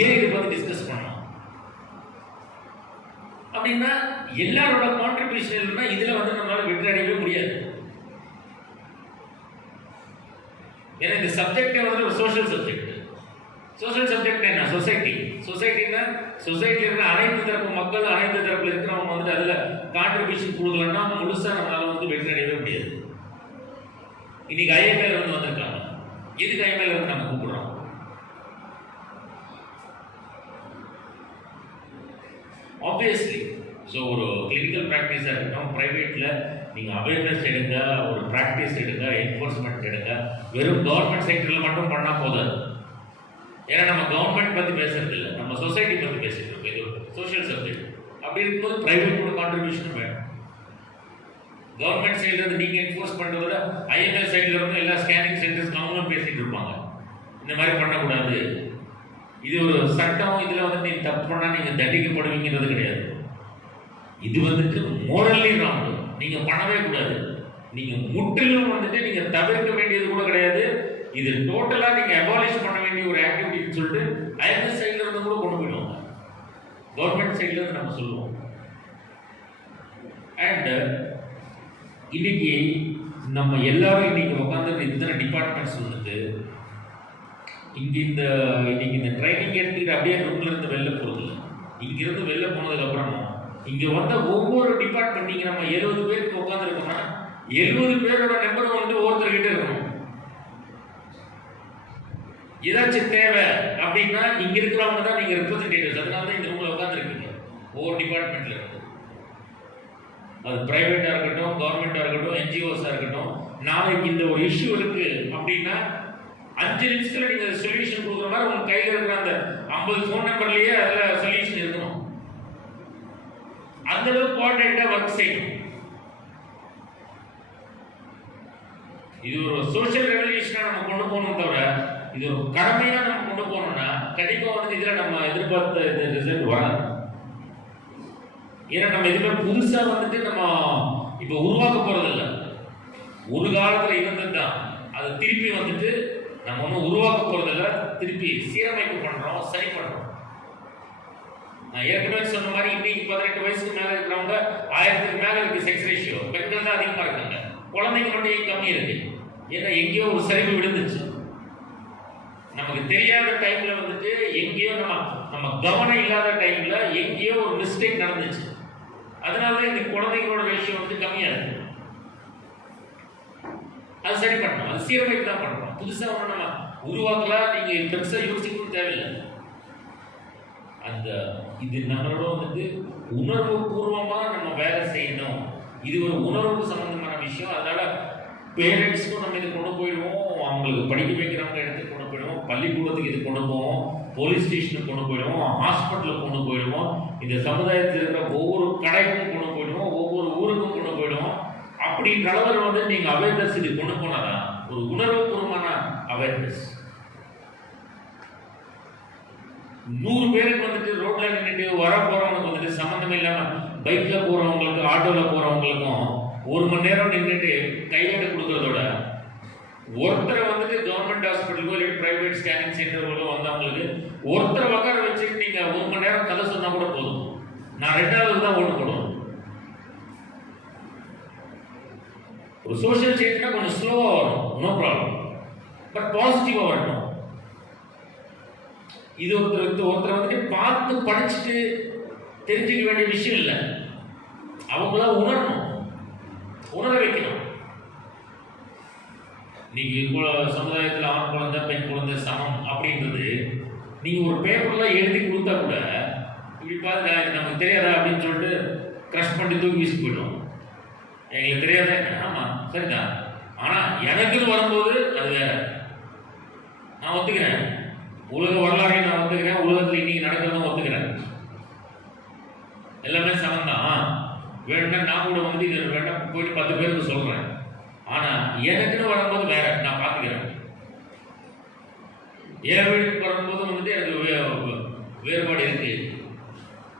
ஏன் இதை பற்றி டிஸ்கஸ் பண்ணணும் அப்படின்னா, எல்லாரோட கான்ட்ரிபியூஷன் இல்லைன்னா இதில் வந்து நம்மளால வெற்றி அடையவே முடியாது. ஏன்னா இந்த சப்ஜெக்டே வந்து ஒரு சோஷியல் சப்ஜெக்ட். சோஷியல் சப்ஜெக்ட் என்ன? சொசைட்டி. சொசைட்டின்னா சொசைட்டியில் இருக்கிற அனைத்து தரப்பு மக்கள், அனைத்து தரப்பில் இருக்கிறவங்க வந்துட்டு அதில் கான்ட்ரிபியூஷன் கொடுக்கலன்னா முழுசாக நம்மளால வந்து வெற்றி அடையவே முடியாது. இன்னைக்கு ஐஏபிஎல் வந்து வந்திருக்காங்க. எதுக்கு ஐஎம்எல் இருந்து நம்ம கூப்பிடுறோம்? ஆப்வியஸ்லி. ஸோ ஒரு கிளினிக்கல் ப்ராக்டிஸாக இருக்கட்டும், ப்ரைவேட்டில் நீங்கள் அவேர்னஸ் எடுங்க, ஒரு ப்ராக்டிஸ் எடுங்க, என்ஃபோர்ஸ்மெண்ட் எடுங்க. வெறும் கவர்மெண்ட் செக்டரில் மட்டும் பண்ணால் போதாது. ஏன்னா நம்ம கவர்மெண்ட் பற்றி பேசுறது இல்லை, நம்ம சொசைட்டி பற்றி பேசிட்டு இருக்கோம். இது ஒரு சோஷியல் சப்ஜெக்ட். அப்படி இருக்கும்போது ப்ரைவேட்டோட கான்ட்ரிபியூஷனும் வேணும். கவர்மெண்ட் சைடில் இருந்து நீங்கள் என்ஃபோர்ஸ் பண்ணுறத விட ஐஎம்எல் சைடில் இருந்து எல்லா ஸ்கேனிங் சென்டர்ஸ் அவங்களும் பேசிட்டு இருப்பாங்க, இந்த மாதிரி பண்ணக்கூடாது, இது ஒரு சட்டம், இதில் வந்து நீங்கள் தப்பு பண்ணால் நீங்கள் தண்டிக்கப்படுவீங்கிறது கிடையாது. இது வந்துட்டு மோரல்லி ராங், நீங்கள் பண்ணவே கூடாது. நீங்கள் முற்றிலும் வந்துட்டு நீங்கள் தவிர்க்க வேண்டியது கூட கிடையாது. இது டோட்டலாக நீங்கள் அபாலிஷ் பண்ண வேண்டிய ஒரு ஆக்டிவிட்டின்னு சொல்லிட்டு ஐஎம்எல் சைடில் இருந்து கூட கொண்டு போயிடுவாங்க, கவர்மெண்ட் சைடில் இருந்து நம்ம சொல்லுவோம். அண்ட் இன்னைக்கு நம்ம எல்லாரும் இன்னைக்கு உட்காந்து இத்தனை டிபார்ட்மெண்ட்ஸ் வந்துட்டு இன்னைக்கு இந்த ட்ரைனிங் எடுத்துக்கிட்டு அப்படியே ரூம்ல இருந்து வெளில போகிறது இல்லை. இங்கிருந்து வெளில போனதுக்கு அப்புறமும் இங்க வந்த ஒவ்வொரு டிபார்ட்மெண்ட் நீங்க நம்ம 70 பேருக்கு உட்காந்துருக்கோம்னா 70 பேரோட நம்பர் வந்து ஒவ்வொருத்தர்கிட்ட இருக்கணும். ஏதாச்சும் தேவை அப்படின்னா இங்க இருக்கிறவங்க தான் நீங்க ரெப்ரஸன்டேட்டிவ்ஸ். அதனால தான் இந்த ரூம்ல உட்காந்துருக்கீங்க ஒவ்வொரு டிபார்ட்மெண்ட்ல இருந்து. அது பிரைவேட்டா இருக்கட்டும், கவர்மெண்டா இருக்கட்டும், என்ஜிஓஸா இருக்கட்டும். நாளைக்கு இந்த ஒரு இஷ்யூ இருக்கு அப்படின்னா 5 நிமிஷத்துல நீங்க சொல்யூஷன் கொடுக்குற மாதிரி உங்க கையில இருக்கிற அந்த 50 ஃபோன் நம்பர்லயே அதுல சொல்யூஷன் இருக்கணும். அந்த அளவுக்கு கோஆர்டினேட்டா ஒர்க் செய்யணும். இது ஒரு சோஷியல் ரெவல்யூஷனா நம்ம கொண்டு போகணும், தவிர இது ஒரு கடமையா நம்ம கொண்டு போகணும்னா கண்டிப்பா வந்து இதுல நம்ம எதிர்பார்த்த ரிசல்ட் வராது. ஏன்னா நம்ம இதுல புதுசா வந்துட்டு நம்ம இப்ப உருவாக்க போறது இல்லை. ஒரு காலத்துல இருந்ததுதான், அது திருப்பி வந்துட்டு நம்ம ஒன்றும் உருவாக்க போறது இல்லை, திருப்பி சீரமைப்பு பண்றோம், சரி பண்றோம். நான் ஏற்கனவே சொன்ன மாதிரி இன்னைக்கு 18 வயசுக்கு மேல இருக்கிறவங்க 1000க்கு மேல இருக்கு செக்ஸ் ரேஷியோ. பெண்கள் தான் அதிகமா இருக்காங்க, குழந்தைங்க மட்டும் கம்மி இருக்கு. ஏன்னா எங்கேயோ ஒரு சரிவு விழுந்துச்சு, நமக்கு தெரியாத டைம்ல வந்துட்டு எங்கேயோ நம்ம கவனம் இல்லாத டைம்ல எங்கேயோ ஒரு மிஸ்டேக் நடந்துச்சு. அதனாலதான் இந்த குழந்தைங்களோட ரேஷியோ வந்து கம்மியா இருக்கு. அது சரி பண்ணணும், அது சீரமைப்பு தான் பண்ணணும். புதுசா ஒன்று நம்ம உருவாக்கலாம், நீங்க பெருசா யோசிக்கணும் தேவையில்லை. அந்த இது நம்மளோட வந்துட்டு உணர்வு பூர்வமா நம்ம வேலை செய்யணும். இது ஒரு உணர்வு சம்பந்தமான விஷயம். அதனால பேரண்ட்ஸ்க்கும் நம்ம இது கொண்டு போயிடுவோம், அவங்களுக்கு படிக்க வைக்கிறவங்க இடத்துக்கு கொண்டு போயிடுவோம், பள்ளிக்கூடத்துக்கு இது கொண்டு போவோம், போலீஸ் ஸ்டேஷனுக்கு கொண்டு போயிடுவோம், ஹாஸ்பிட்டலுக்கு கொண்டு போயிடுவோம், இந்த சமுதாயத்தில் இருக்கிற ஒவ்வொரு கடைக்கும் கொண்டு போயிடுவோம், ஒவ்வொரு ஊருக்கும் கொண்டு போயிடுவோம். அப்படின்ற அளவில் வந்து நீங்க அவேர்னஸ் இது கொண்டு போனாதான் ஒரு உணர்வுபூர்வமான அவேர்னஸ். 100 பேருக்கு வந்துட்டு ரோட்ல நின்றுட்டு வர போறவங்களுக்கு வந்துட்டு சம்பந்தம் இல்லாம பைக்ல போறவங்களுக்கு, ஆட்டோல போறவங்களுக்கும் 1 மணி நேரம் நின்றுட்டு கையெழுத்து கொடுக்கறதோட ஒருத்தரை வந்துட்டு கவர்மெண்ட் ஹாஸ்பிட்டலுக்கோ இல்லை பிரைவேட் ஸ்கேனிங் சென்டர்களுக்கோ வந்தவங்களுக்கு ஒருத்தரை உட்கார வச்சுட்டு நீங்க 1 மணி நேரம் கதை சொன்னா கூட போதும், நான் 2வது தான் ஓட்டு போடுவேன். ஒரு சோஷியல் சேஞ்ச்னா கொஞ்சம் ஸ்லோவா வரும், நோ ப்ராப்ளம், பட் பாசிட்டிவா வரணும். இது ஒருத்தர் வந்துட்டு பார்த்து படிச்சுட்டு தெரிஞ்சுக்க வேண்டிய விஷயம் இல்லை, அவங்களா உணரணும், உணர வைக்கணும். நீங்க சமுதாயத்தில் ஆண் குழந்தை பெண் குழந்தை சமம் அப்படின்றது நீங்க ஒரு பேப்பர்ல எழுதி கொடுத்தா கூட இப்படி பார்த்து நமக்கு தெரியாதா அப்படின்னு சொல்லிட்டு கிரஷ் பண்ணி தூக்கி வீசி போயிடும். எங்களுக்கு தெரியாத, ஆமா சரிதான், ஆனா எனக்குன்னு வரும்போது அது வேற. நான் ஒத்துக்கிறேன், உலக வரலாறையும் நான் ஒத்துக்கிறேன், உலகத்தில் இன்னைக்கு நடக்கிறதும் ஒத்துக்கிறேன், எல்லாமே சமந்தான். வேணும்னா நான் கூட வந்து இது வேணா போயிட்டு 10 பேருக்கு சொல்றேன். ஆனா எனக்குன்னு வரும்போது வேற, நான் பார்த்துக்கிறேன். என் வீட்டுக்கு வரும்போது வந்துட்டு எனக்கு வேறுபாடு இருக்கு,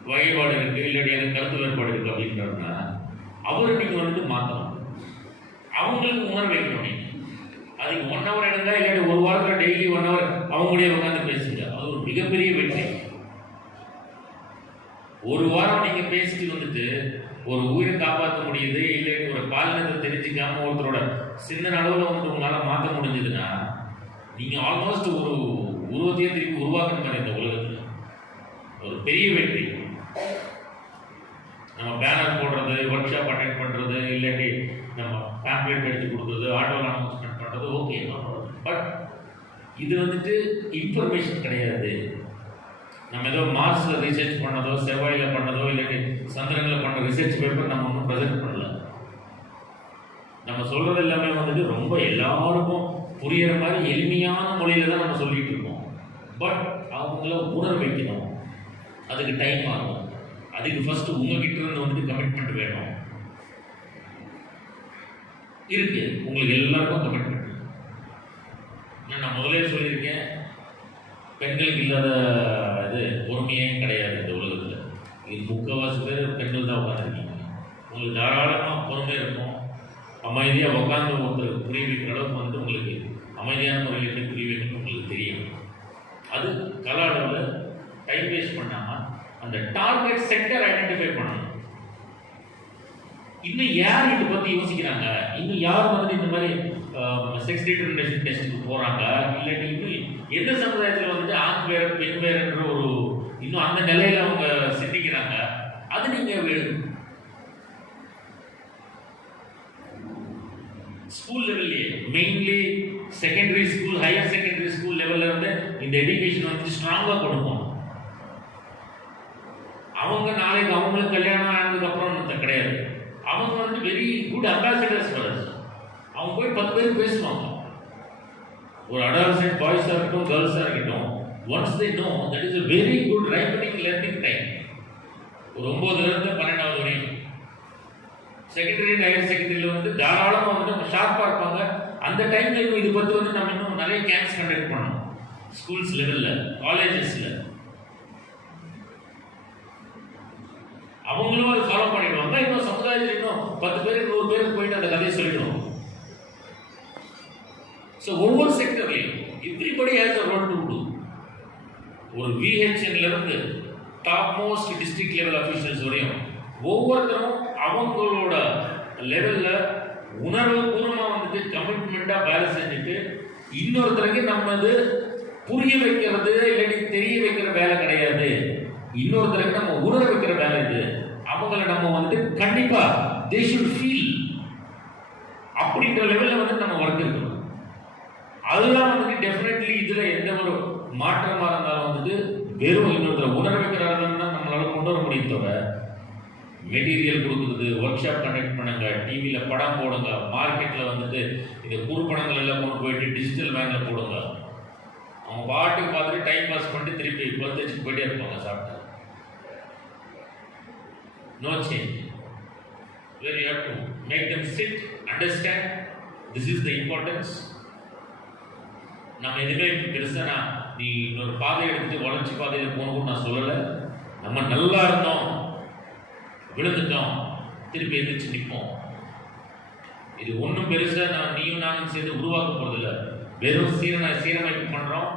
வகைப்பாடு இருக்கு, இல்லாட்டி எனக்கு கருத்து வேறுபாடு இருக்கு அப்படின்றதுனா அவரை நீங்க வந்துட்டு மாற்றணும், அவங்களுக்கு உணர வைக்கணும். நீங்க அதுக்கு 1 hour எடுங்க, இல்லாட்டி ஒரு வாரத்தில் டெய்லி 1 hour அவங்களுடைய உட்காந்து பேசுங்க. அது ஒரு மிகப்பெரிய வெற்றி. ஒரு வாரம் நீங்க பேசிட்டு வந்துட்டு ஒரு உயிரை காப்பாற்ற முடியுது, இல்லாட்டி ஒரு பாலினத்தை தெரிஞ்சுக்காம ஒருத்தரோட சின்ன அளவில் வந்து உங்களால மாற்ற முடிஞ்சதுன்னா நீங்க ஆல்மோஸ்ட் ஒரு உருவத்தையே திருப்பி உருவாக்க மாதிரி இந்த உலகத்தில் ஒரு பெரிய வெற்றி. நம்ம பேனர் போடுறது, ஒர்க் ஷாப் அட்டெண்ட் பண்றது, இல்லாட்டி நம்ம பேம்ப்ளெட் எடுத்து கொடுக்குறது, ஆட்டோவில் அனௌன்ஸ்மெண்ட் பண்றது, ஓகே. பட் இது வந்துட்டு இன்ஃபர்மேஷன் கிடையாது. நம்ம ஏதோ மார்ஸில் ரிசர்ச் பண்ணதோ, செவ்வாயில் பண்ணதோ, இல்லாட்டி சந்திரனில் பண்ண ரிசர்ச் பேப்பர் நம்ம ஒன்றும் ப்ரெசென்ட் பண்ணல. நம்ம சொல்கிறது எல்லாமே வந்துட்டு ரொம்ப எல்லாருக்கும் புரிகிற மாதிரி எளிமையான மொழியில் தான் நம்ம சொல்லிகிட்டு இருக்கோம். பட் அவங்கள உணர வைக்கணும், அதுக்கு டைம் ஆகும். அதுக்கு ஃபஸ்ட்டு உங்ககிட்ட இருந்து வந்துட்டு கமிட்மெண்ட் வேணும். இருக்கு, உங்களுக்கு எல்லாருக்கும் கமிட்மெண்ட். நான் முதலே சொல்லியிருக்கேன், பெண்களுக்கு இல்லாத இது பொறுமையே கிடையாது இந்த உலகத்தில். இது முக்கால்வாசி பேர் பெண்கள் தான் உட்காந்துருக்கீங்க. உங்களுக்கு தாராளமாக பொறுமை இருக்கும். அமைதியாக உட்காந்து ஒருத்தருக்கு புரிய வைக்கிற அளவுக்கு வந்து உங்களுக்கு அமைதியான முறையில் எப்படி புரிய வைக்கணும்னு உங்களுக்கு தெரியும். அது கல அளவில் டைம் வேஸ்ட் பண்ணாமல் அந்த டார்கெட் செக்டர் ஐடென்டிஃபை பண்ணணும். இன்னும் யார் இதை பற்றி யோசிக்கிறாங்க, இன்னும் யார் வந்து இந்த மாதிரி செக்ஸ் டிட்டர்மினேஷன் டெஸ்ட்டுக்கு போகிறாங்க, இல்லாட்டி இன்னும் எந்த சமுதாயத்தில் வந்துட்டு ஆண் வேறு பெண் வேறுன்ற ஒரு இன்னும் அந்த நிலையில் அவங்க சிந்திக்கிறாங்க, அது நீங்கள் ஸ்கூல் லெவல்லையே mainly secondary school, higher secondary school லெவலில் வந்து இந்த எஜுகேஷன் வந்து ஸ்ட்ராங்காக கொடுப்போம். அவங்க நாளைக்கு அவங்களுக்கு கல்யாணம் ஆனதுக்கப்புறம் கிடையாது, அவங்க வந்து very good ambassadors for us. அவங்க போய் 10 பேர் பேசுவாங்க. ஒரு அடாலசன்ட் பாய்ஸாக இருக்கட்டும், கேர்ள்ஸாக இருக்கட்டும், once they know that is a very good ripening learning time. ஒரு 9லேருந்து 12வது வரையும் செகண்டரி அண்ட் ஹையர் செகண்டரியில் வந்து தாராளமாக வந்து நம்ம ஷார்ப்பாக இருப்பாங்க. அந்த டைமில் இது பற்றி வந்து நம்ம இன்னும் நிறைய கேம்ப்ஸ் கண்டக்ட் பண்ணணும், ஸ்கூல்ஸ் லெவலில், காலேஜஸில். அவங்களும் அதை ஃபாலோ பண்ணிடுவாங்க. இன்னும் சமுதாயத்தில் இன்னும் 10 பேர் 100 பேருக்கு போயிட்டு அந்த கதையை சொல்லிடுவோம். ஸோ ஒவ்வொரு செக்டர்லையும் everybody has a role to do. ஒரு விஹெச்என்லேருந்து top most district level officials வரையும் ஒவ்வொருத்தரும் அவங்களோட லெவலில் உணர்வு பூர்வமாக வந்துட்டு கமிட்மெண்ட்டாக வேலை செஞ்சுட்டு இன்னொருத்தருக்கு நம்ம இது புரிய வைக்கிறது இல்லாட்டி தெரிய வைக்கிற வேலை கிடையாது, இன்னொருத்தருக்கு நம்ம உணர வைக்கிற வேலை இது. அவங்கள நம்ம வந்துட்டு கண்டிப்பா they should feel அப்படின்ற லெவலில் வந்து நம்ம ஒர்க் இருக்கணும். அதுதான் வந்துட்டு டெஃபினெட்லி இதில் எந்த ஒரு மாற்றமாக இருந்தாலும் வந்துட்டு வெறும் இன்னொருத்தரை உணர வைக்கிறாருன்னு தான் நம்மளால கொண்டு வர முடியும். தவிர மெட்டீரியல் கொடுக்குறது, ஒர்க் ஷாப் கண்டக்ட் பண்ணுங்க, டிவியில் படம் போடுங்க, மார்க்கெட்டில் வந்துட்டு இந்த குறுப்படங்கள் எல்லாம் கொண்டு போயிட்டு டிஜிட்டல் பேங்கில் போடுங்க. அவங்க பாட்டுக்கு பார்த்துட்டு டைம் பாஸ் பண்ணிட்டு திருப்பி பர்த்தேஜுக்கு போயிட்டே இருப்பாங்க சாப்பிட்டு. No change. Where you have to make them sit, understand this is the importance. நம்ம எதுவுமே பெருசாக நீ இன்னொரு பாதை எடுத்துட்டு வளர்ச்சி பாதையில் போகணும்னு நான் சொல்லலை. நம்ம நல்லா இருந்தோம், விழுந்துட்டோம், திருப்பி எதிர்த்து நிற்போம். இது ஒன்றும் பெருசாக நீயும் நானும் சேர்ந்து உருவாக்க போகிறதில்ல. வெறும் சீரமைப்பு பண்ணுறோம்.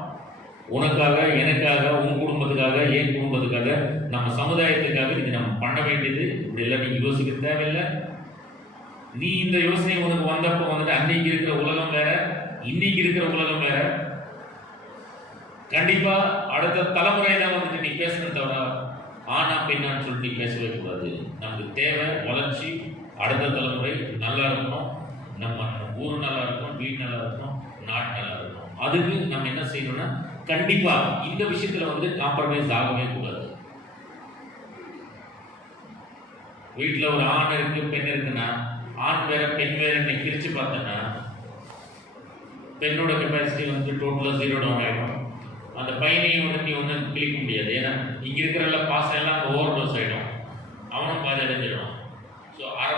உனக்காக, எனக்காக, உன் குடும்பத்துக்காக, என் குடும்பத்துக்காக, நம்ம சமுதாயத்துக்காக இது நம்ம பண்ண வேண்டியது. இப்படி எல்லாம் நீங்கள் யோசிக்க தேவையில்லை. நீ இந்த யோசனை உனக்கு வந்தப்போ வந்துட்டு அன்னைக்கு இருக்கிற உலகம் வேற, இன்னைக்கு இருக்கிற உலகம் வேற. கண்டிப்பா அடுத்த தலைமுறை தான் வந்துட்டு நீ பேசணும். தவிர ஆனா பெண்ணான்னு சொல்லிட்டு நீ பேசவே கூடாது. நமக்கு தேவை வளர்ச்சி, அடுத்த தலைமுறை நல்லா இருக்கணும், நம்ம ஊர் நல்லா இருக்கணும், வீடு நல்லா இருக்கணும், நாடு நல்லா இருக்கணும். அதுக்கு நம்ம என்ன செய்யணும்னா கண்டிப்பா இந்த விஷயத்துல வந்து காம்ப்ரமைஸ் ஆகவே கூடாது. வீட்டில் ஒரு ஆண் இருக்கு, பெண் இருக்குன்னா, ஆண் வேற பெண் வேற பிரிச்சு பார்த்தோன்னா பெண்ணோட கெப்பாசிட்டி வந்து டோட்டலாக 0 டவுன் ஆகிடும். அந்த பையனையும் வந்து நீ ஒன்றும் கிளிக்க முடியாது. ஏன்னா இங்கே இருக்கிற பாசம் எல்லாம் அங்கே ஓவர் டோஸ் ஆகிடும், அவனும் பாதி அடைஞ்சிடும். ஸோ அரை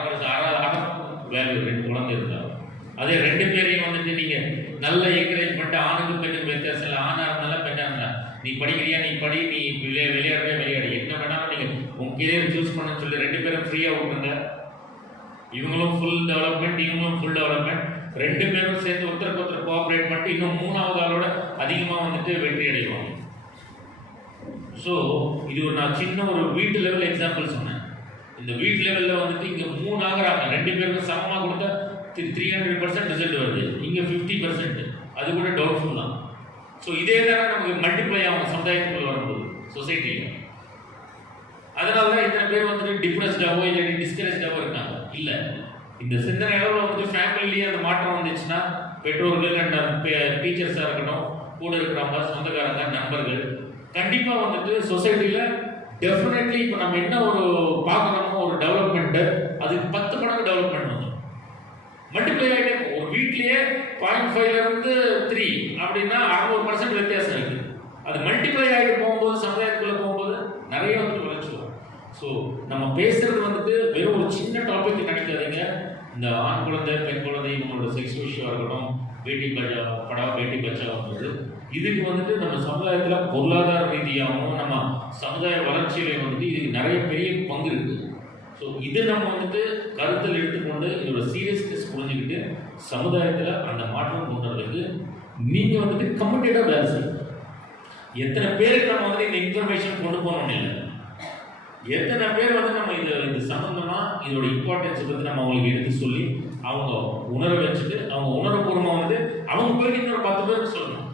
வேல்யூ 2 குழந்தை இருந்தாலும் அதே 2 பேரையும் வந்துட்டு நீங்கள் நல்ல என்கரேஜ் பண்ணிட்டு ஆணுக்கு பெண்ணுக்கு வித்தியாசம் இல்லை, ஆணாக இருந்தாலும் பெண்ணாக இருந்தாலும் நீ படிக்கிறியா, நீ படி, நீ விளையாடுறியா விளையாடு, என்ன வேணாலும் நீங்கள் உங்கள் கெரியர் சூஸ் பண்ணணும்னு சொல்லி 2 பேரும் ஃப்ரீயாக விட்டுருங்க. இவங்களும் ஃபுல் டெவலப்மெண்ட், இவங்களும் ஃபுல் டெவலப்மெண்ட். 2 பேரும் சேர்ந்து ஒருத்தருக்கு ஒருத்தர் கோஆப்ரேட் பண்ணிட்டு இன்னும் 3வது ஆளோட அதிகமாக வந்துட்டு வெற்றி அடைவாங்க. ஸோ இது ஒரு நான் சின்ன ஒரு வீட்டு லெவல் எக்ஸாம்பிள் சொன்னேன். இந்த வீட்டு லெவலில் வந்துட்டு இங்கே 3 ஆகிறாங்க, 2 பேருக்கும் சமமாக கொடுத்தா 300% ரிசல்ட் வருது, இங்கே 50%, அது கூட டவுட்ஃபுல் தான். ஸோ இதே தானே நமக்கு மல்டிப்ளை ஆகும் சமுதாயத்துக்குள்ள வரும்போது சொசைட்டியில். அதனால தான் இத்தனை பேர் வந்துட்டு டிப்ரெஸ்டாவோ இல்லை டிஸ்கரேஜாவோ இருக்காங்க. இல்லை, இந்த சிந்தனை அளவில் வந்துட்டு ஃபேமிலிலேயே அந்த மாற்றம் வந்துச்சுன்னா பெற்றோர்கள் அண்ட் டீச்சர்ஸாக இருக்கட்டும், கூட இருக்கிறவங்க, சொந்தக்காரங்க, நண்பர்கள், கண்டிப்பா வந்துட்டு சொசைட்டில டெஃபினெட்லி இப்போ நம்ம என்ன ஒரு பார்க்கணுமோ ஒரு டெவலப்மெண்ட், அதுக்கு 10 மடங்கு டெவலப்மெண்ட் வந்து மல்டிப்ளை ஆகிட்டே இருக்கும். ஒரு வீட்லயே 0.5ல இருந்து 3 அப்படின்னா 600% வித்தியாசம் இருக்கு. அது மல்டிப்ளை ஆகிட்டு போகும்போது, சமுதாயத்துக்குள்ள போகும்போது நிறைய வந்து வளர்ச்சி வரும். ஸோ நம்ம பேசுறது வந்துட்டு வெறும் ஒரு சின்ன டாபிக் நினைக்காதீங்க. இந்த ஆண் குழந்தை, பெண் குழந்தை, இவங்களோட செக்ஸ் விஷயம் இருக்கட்டும், பேட்டி படாவோ பேட்டி பச்சாவோன்றது, இதுக்கு வந்துட்டு நம்ம சமுதாயத்தில் பொருளாதார ரீதியாகவும் நம்ம சமுதாய வளர்ச்சியிலையும் வந்துட்டு இதுக்கு நிறைய பெரிய பங்கு இருக்குது. ஸோ இது நம்ம வந்துட்டு கருத்தில் எடுத்துக்கொண்டு இதோட சீரியஸ்னஸ் புரிஞ்சுக்கிட்டு சமுதாயத்தில் அந்த மாற்றம் கொண்டு வரதுக்கு நீங்கள் வந்துட்டு கமிட்டடாக வேலை செய்யணும். எத்தனை பேருக்கு நம்ம வந்து இந்த இன்ஃபர்மேஷன் கொண்டு போகணும்னு இல்லை, எத்தனை பேர் வந்து நம்ம இது சம்பந்தமாக இதோட இம்பார்ட்டன்ஸை பற்றி நம்ம அவங்களுக்கு எடுத்து சொல்லி அவங்க உணர வச்சுட்டு அவங்க உணர்வுபூர்வமாக வந்து அவங்க போயிட்டு இன்னொரு 10 பேருக்கு சொல்லணும்.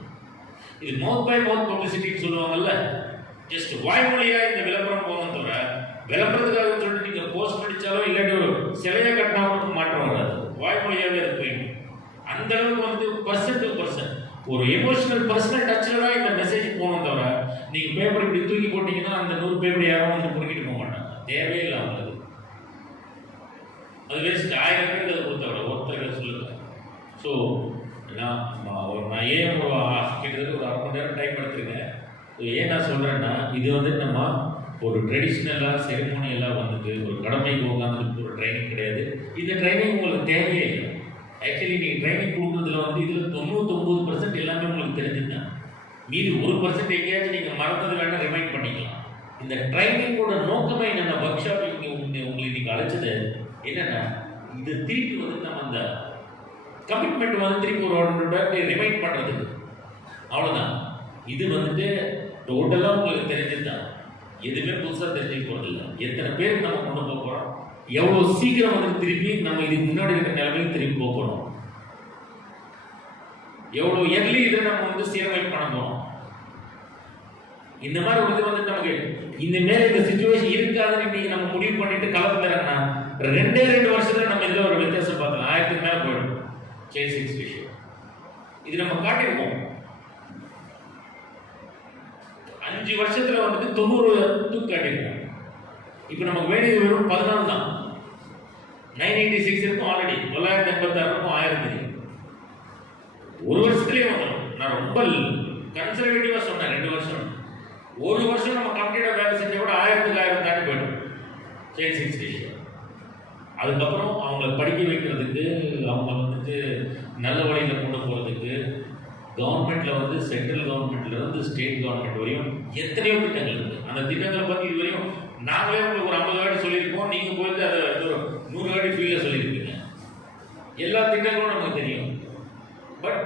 இது மவுத் பை மவுத் பப்ளிசிட்டின்னு சொல்லுவாங்கல்ல, ஜஸ்ட் வாய்மொழியாக இந்த விளம்பரம் போகணும் தவிர விளம்பரத்துக்காக சொல்லிட்டு நீங்கள் போஸ்ட் அடித்தாலோ இல்லாட்டி ஒரு சிலையை கட்டினாலும் மாற்றம் வராது. வாய்மொழியாகவே அது போயிடும். அந்த அளவுக்கு வந்து பர்சன் டு பர்சன் ஒரு எமோஷனல் பர்சனல் டச்சில் தான் இந்த மெசேஜ் போகணும் தவிர நீங்கள் பேப்பர் இப்படி தூக்கி போட்டிங்கன்னா அந்த 100 பேப்பர் யாரும் வந்து பொறுக்கிட்டு போக மாட்டாங்க. தேவையே இல்லாமல் அது வேஸ்ட். 1000 பேருக்கு அதை கொடுத்தவரை ஒருத்தருக்கு சொல்லுங்க. ஸோ நான் ஏன் கிட்டத்தட்ட ஒரு 1/2 மணி நேரம் டைம் எடுத்துருக்கேன். ஏன் நான் சொல்கிறேன்னா இது வந்து நம்ம ஒரு ட்ரெடிஷ்னலாக செரிமோனியெல்லாம் வந்துட்டு ஒரு கடமைக்கு உட்காந்துட்டு ஒரு ட்ரைனிங் கிடையாது. இந்த ட்ரைனிங் உங்களுக்கு தேவையே இல்லை. ஆக்சுவலி நீங்கள் ட்ரைனிங் கொடுக்குறதுல வந்து இதில் 99% எல்லாமே உங்களுக்கு தெரிஞ்சுருந்தேன். மீதி 1% எங்கேயாச்சும் நீங்கள் மறந்தது வேணால் ரிமைண்ட் பண்ணிக்கலாம். இந்த ட்ரைனிங்கோட நோக்கமே என்னென்ன ஒர்க் ஷாப் உங்களுக்கு நீங்கள் அழைச்சது என்னென்னா இது திருப்பி வந்து நம்ம அந்த கமிட்மெண்ட் வந்து திருப்பி ஒரு 100 ரிமைண்ட் பண்ணுறதுக்கு, அவ்வளோதான். இது வந்துட்டு டோட்டலாக உங்களுக்கு தெரிஞ்சுதான், எதுவுமே புதுசாக தெரிஞ்சுக்க போகிறது இல்லை. எத்தனை பேருக்கு நம்ம கொண்டு போக போகிறோம், எவ்வளோ சீக்கிரம் வந்து திருப்பி நம்ம இதுக்கு முன்னாடி இருக்கிற நிலைமைக்கு திரும்பி போக போகிறோம், எவ்வளோ எர்லி இதை நம்ம வந்து சீரமைப்பு பண்ண போகிறோம். இந்த மாதிரி ஒரு இது வந்து நமக்கு இந்த மேலே இந்த சிச்சுவேஷன் இருக்காதுன்னு இன்னைக்கு நம்ம முடிவு பண்ணிட்டு கலந்துறோம்னா 2 வருஷத்துல நம்ம இதில் ஒரு வித்தியாசம் பார்க்கலாம். 1000க்கு மேலே போயிடும் சைல்ட் செக்ஸ் விஷயம். இது நம்ம காட்டியிருக்கோம். 5 வருஷத்துல வந்துட்டு 90 காட்டியிருக்கோம். இப்போ நமக்கு வேண்டியது வெறும் 14 தான். 986 இருக்கும் ஆல்ரெடி, 986 இருக்கும் 1000. ஒரு வருஷத்துலேயே வந்துடும். நான் ரொம்ப கன்சர்வேட்டிவாக சொன்னேன் 2 வருஷம். 1 வருஷம் நம்ம கம்ப்ளீட்டாக வேலை செஞ்ச கூட 1000க்கு 1000 தாண்டி போயிடும் சைல்ட் செக்ஸ் விஷயம். அதுக்கப்புறம் அவங்கள படிக்க வைக்கிறதுக்கு, அவங்க வந்துட்டு நல்ல வழியில் கொண்டு போகிறதுக்கு கவர்மெண்ட்டில் வந்து சென்ட்ரல் கவர்மெண்ட்லேருந்து ஸ்டேட் கவர்மெண்ட் வரையும் எத்தனையோ திட்டங்கள் இருக்குது. அந்த திட்டங்களை பற்றி இது வரையும் நாங்களே உங்களுக்கு ஒரு 50 வாட்டி சொல்லியிருப்போம். நீங்கள் போயிட்டு அதை 100 வாட்டி ஃபீல்டில் சொல்லியிருப்பீங்க. எல்லா திட்டங்களும் நமக்கு தெரியும். But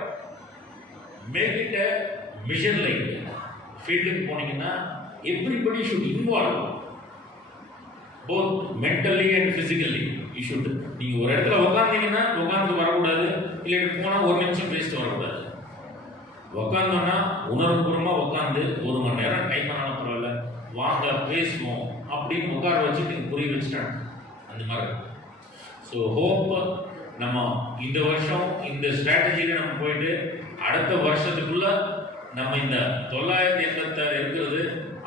make it a mission like. ஃபீல்டுக்கு போனீங்கன்னா everybody should involve both mentally and physically. You should. நீங்கள் ஒரு இடத்துல உட்காந்தீங்கன்னா உட்காந்து வரக்கூடாது, இல்லை போனால் 1 நிமிஷம் பேசிட்டு வரக்கூடாது. உட்காந்தோன்னா உணர்வுபூர்வமாக உட்காந்து 1 மணி நேரம் டைம் பண்ணாலும் பரவாயில்ல, வாங்க பேசுவோம் அப்படின்னு உட்கார வச்சுட்டு புரிய வச்சுட்டாங்க. அந்த மாதிரி. ஸோ ஹோப் நம்ம இந்த வருஷம் இந்த ஸ்ட்ராட்டஜியில் நம்ம போயிட்டு அடுத்த வருஷத்துக்குள்ள நம்ம இந்த 986 இருக்கிறது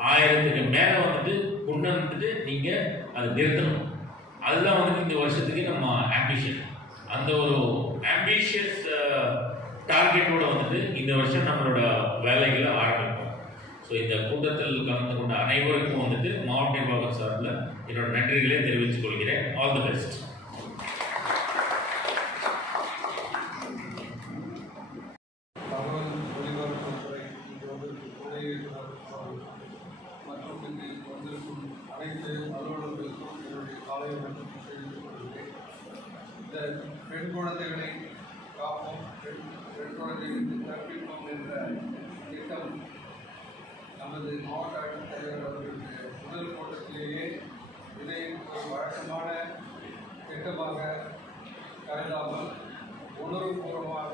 1000க்கு மேலே வந்துட்டு கொண்டு வந்துட்டு நீங்கள் அதை நிறுத்தணும். அதுதான் வந்துட்டு இந்த வருஷத்துக்கு நம்ம ஆம்பிஷன். அந்த ஒரு ஆம்பிஷியஸ் டார்கெட்டோட வந்துட்டு இந்த வருஷம் நம்மளோட வேலைகளை ஆரம்பிப்போம். ஸோ இந்த கூட்டத்தில் கலந்து கொண்ட அனைவருக்கும் வந்துட்டு மாவட்ட நிர்வாகம் சார்பில் என்னோட நன்றிகளை தெரிவித்துக் கொள்கிறேன். All the best. பெண் குழந்தைகளை காப்போம், பெண் குழந்தைகளுக்கு கற்பிப்போம் என்ற திட்டம் நமது மாவட்ட ஆட்சித்தலைவர் அவர்களுடைய முதல் கூட்டத்திலேயே இதை ஒரு வழக்கமான திட்டமாக கருதாமல் உணர்வுபூர்வமாக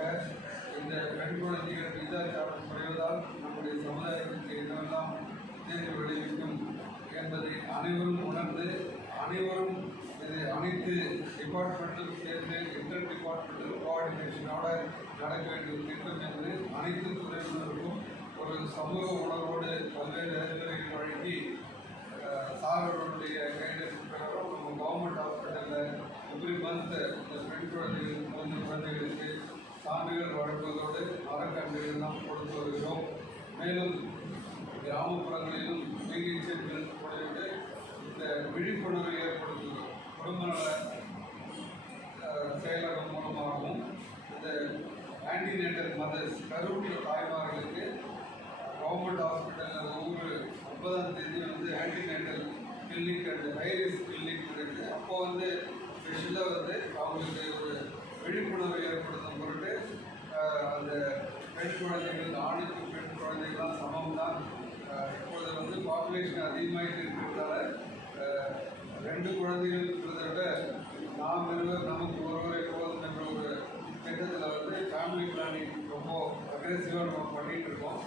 இந்த பெண் குழந்தைகள் விகிதாச்சாரம் குறைவதால் நம்முடைய சமுதாயத்திற்கு என்னவெல்லாம் தீர்வு விளைவிக்கும் என்பதை அனைவரும் உணர்ந்து அனைவரும் இது அனைத்து டிபார்ட்மெண்ட்டும் சேர்ந்து இன்டர் டிபார்ட்மெண்டல் கோஆர்டினேஷனோட நடக்க வேண்டிய திட்டம் என்று அனைத்து துறையினருக்கும் ஒரு சமூக உணர்வோடு பல்வேறு அறிவுரைகள் வழங்கி சார்களுடைய கைடன்ஸ் பிரகாரம் நம்ம கவர்மெண்ட் ஹாஸ்பிட்டலில் எவ்ரி மந்த் இந்த பெண் குழந்தைகள் குழந்தைகளுக்கு சான்றிதழ் வழங்குவதோடு மரக்கன்றுகள்லாம் கொடுத்து வருகிறோம். மேலும் கிராமப்புறங்களிலும் பிஹெச்என்கள் போட்டு இந்த விழிப்புணர்வை ஏற்படுத்துகிறோம். குடும்ப நல செயலகம் மூலமாகவும் இந்த ஆன்டிநேட்டல் மதர்ஸ் கருவுற்ற தாய்மார்களுக்கு கவர்மெண்ட் ஹாஸ்பிட்டலில் ஒவ்வொரு 9ஆம் தேதி வந்து antenatal clinic and high risk clinic இருக்குது. அப்போ வந்து ஸ்பெஷலாக வந்து அவங்களுக்கு ஒரு விழிப்புணர்வை ஏற்படுத்தும் பொருட்டு அந்த பெண் குழந்தைகள் ஆணுக்கு பெண் குழந்தைகள்லாம் சமம் தான். இப்பொழுது வந்து பாப்புலேஷன் அதிகமாகிட்டு இருக்கிறதால 2 குழந்தைகள் இருக்கிறத விட நாம் நமக்கு ஒருவரை போதும் என்ற ஒரு திட்டத்தில் வந்து ஃபேமிலி பிளானிங் ரொம்ப அக்ரெசிவாக நம்ம பண்ணிகிட்டு இருக்கோம்.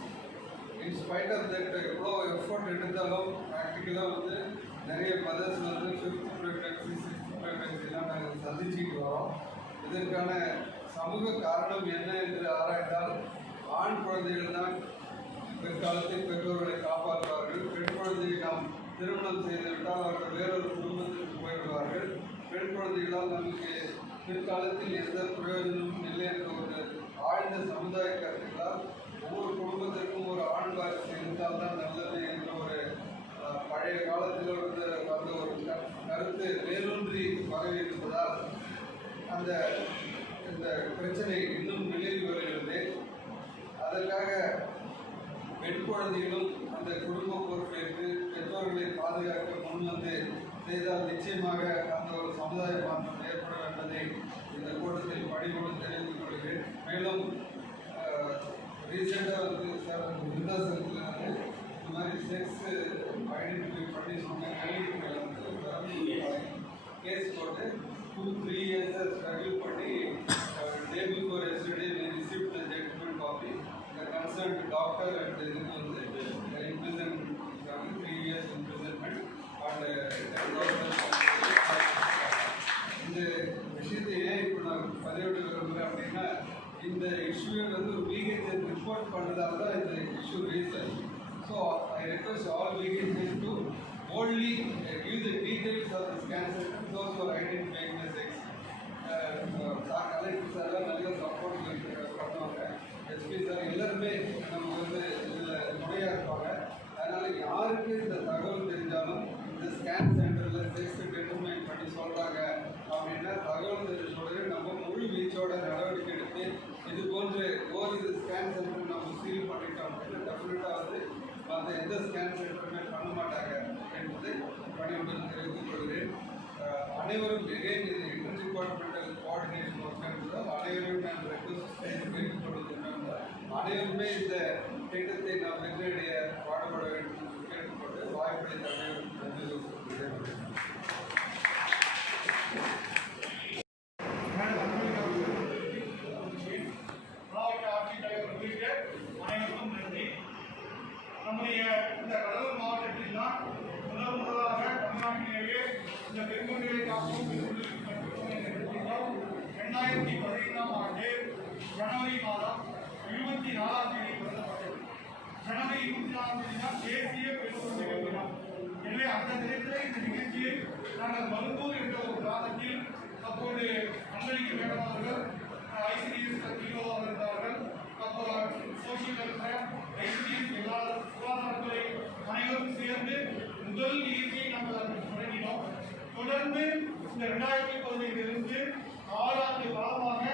இன்ஸ்பைட் ஆஃப் தட் எவ்வளோ எஃபோர்ட் எடுத்தாலும் ப்ராக்டிக்கலாக வந்து நிறைய மதர்ஸ் வந்து 5th ப்ரெக்னன்சி 6th ப்ரெக்னன்சிலாம் நாங்கள் சந்திச்சுட்டு வரோம். இதற்கான சமூக காரணம் என்ன என்று ஆராய்ந்தால் ஆண் குழந்தைகள் தான் பிற்காலத்தில் பெற்றோர்களை காப்பாற்றுவார்கள். பெண் குழந்தையை நாம் திருமணம் செய்துவிட்டால் அவர்கள் வேறொரு குடும்பத்திற்கு போய்விடுவார்கள். பெண் குழந்தைகளால் நமக்கு பிற்காலத்தில் எந்த பிரயோஜனமும் இல்லை என்ற ஒரு ஆழ்ந்த சமுதாய கருத்துக்களால் ஒவ்வொரு குடும்பத்திற்கும் ஒரு ஆண் வாரிசு இருந்தால் தான் நல்லது என்ற ஒரு பழைய காலத்தில் வந்த ஒரு கருத்து வேரூன்றி பரவி இருப்பதால் இந்த பிரச்சனை இன்னும் நிலவி வருகிறது. அதற்காக பெண் குழந்தைகளும் அந்த குடும்ப பொறுப்பேற்று பெற்றோர்களை பாதுகாக்க முன் வந்து செய்தால் நிச்சயமாக அந்த ஒரு சமுதாய மாற்றம் ஏற்படும் என்பதை இந்த கூட்டத்தில் பணிபோடு தெரிவித்துக் கொள்கிறேன். மேலும் ரீசெண்டாக வந்து சார் விருதாசனத்தில் வந்து இந்த மாதிரி செக்ஸ் ஐடென்டிஃபை பண்ணி சொன்ன கல்விகளை வந்து கேஸ் போட்டு 2-3 years ஸ்ட்ரகிள் பண்ணி day before yesterday we received the judgment copy. The concerned doctor and இதுக்கு வந்து imprisonment 3 years imprisonment இந்த விஷயத்தை ஏன் இப்போ நான் பதிவிட விரும்புகிறேன் அப்படின்னா இந்த இஷ்யூவை வந்து ஒரு பிஹெச்என் ரிப்போர்ட் பண்ணுறதால தான் இந்த இஷ்யூ ரேஸ் ஆகி. So I request all PHN to boldly give the details of this cancer to those who are identifying the sex. Collector sir நல்ல சப்போர்ட் பண்ணுவாங்க. எஸ்பி சார் எல்லாருமே நம்ம வந்து இதில் துணையாக இருப்பாங்க. அதனால் யாருக்கு இந்த தகவல் தெரிஞ்சாலும் இந்த ஸ்கேன் சென்டரில் செக்ஸ் டிட்டர்மைன் பண்ணி சொல்கிறாங்க அப்படின்னா தகவல் தெரிஞ்சோடனே நம்ம முழு வீச்சோட நடவடிக்கை எடுத்து இது போன்று இது ஸ்கேன் சென்டர் நம்ம சீல் பண்ணிட்டோம் அப்படின்னா டெஃபினட்டாக வந்து மற்ற எந்த ஸ்கேன் சென்டருமே பண்ண மாட்டாங்க என்பதை பணியுடன் தெரிவித்துக் கொள்கிறேன். அனைவரும் எகைன் இது இன்டர் டிபார்ட்மெண்டல் கோஆர்டினேஷன் ஒர்க் என்பதால் அனைவரும் நான் ரெக்வஸ்ட் செய்து கேட்டுக் கொள்கிறேன். அனைவருமே இந்த திட்டத்தை நாம் வெற்றியடைய பாடுபட வேண்டும் என்று கேட்டுக்கொண்டு வாய்ப்பளித்த அனைவரும் நன்றி சொல்கிறேன். நம்முடைய இந்த கடலூர் மாவட்டத்தில் தான் முதலாக தமிழ்நாட்டிலேயே இந்த பெண்குழந்தைகளை காக்கும் 2015ஆம் ஆண்டு ஜனவரி மாதம் 24ஆம் தேதி தொடங்கப்பட்டது. ஜனவரி 24ஆம் தேதி தான் தேசிய பெண் குழந்தைகள் தினம். எனவே அந்த தினத்தில் இந்த நிகழ்ச்சியை நாங்கள் மருந்தூர் என்ற ஒரு கிராமத்தில் அப்போது அன்பளிக்கு மேடம் அவர்கள் ஐசிடிஎஸ் பிஓவாக இருந்தார்கள். அப்போ சோசியல் வெல்ஃபேர் ஐசிடிஎஸ் எல்லா சுகாதாரத்துறை அனைவரும் சேர்ந்து முதல் நிகழ்ச்சியை நாங்கள் தொடங்கினோம். தொடர்ந்து இந்த 2015 6 ஆண்டு காலமாக